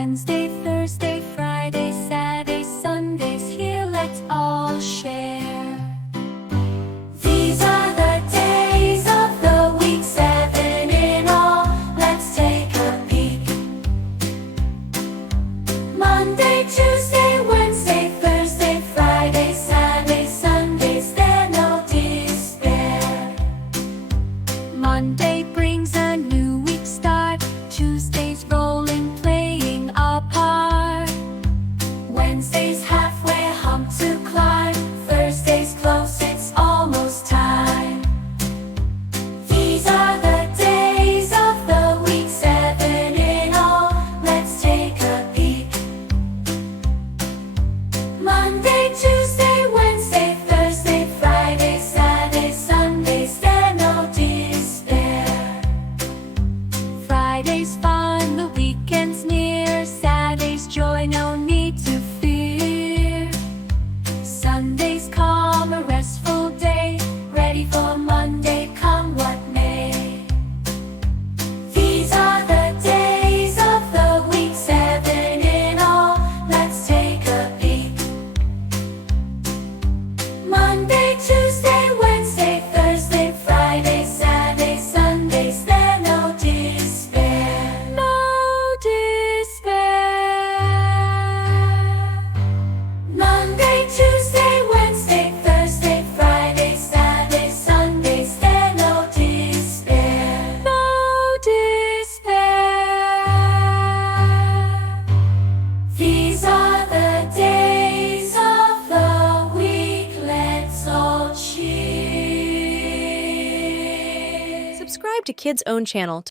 Wednesday, Thursday, Friday, Saturday, Sundays, here let's all share. These are the days of the week, 7 in all. Let's take a peek. Monday, Tuesday, Wednesday, Thursday, Friday, Saturday, Sundays, there's no despair. Monday brings a new week start. Tuesday's rolling, playing a part. Wednesday's halfway, hump to climb. Thursday's close, it's almost time. These are the days of the week, 7 in all. Let's take a peek. Monday, Tuesday, Wednesday, Thursday, Friday, Saturday, Sundays, there's no despair. Friday's fun, the weekend's near. Saturday's joy, no need to fear. Sunday's calm, a restful day. Ready for Monday, come what may. These are the days of the week, 7 in all. Let's take a peek. Monday, Tuesday, Wednesday, Thursday, Friday, Saturday, Sundays, there's no despair. No despair. Monday, Tuesday, Wednesday, Thursday, Friday, Saturday, Sundays, there's no despair. No despair. These are the days of the week, let's all cheer. Subscribe to Kids' Own channel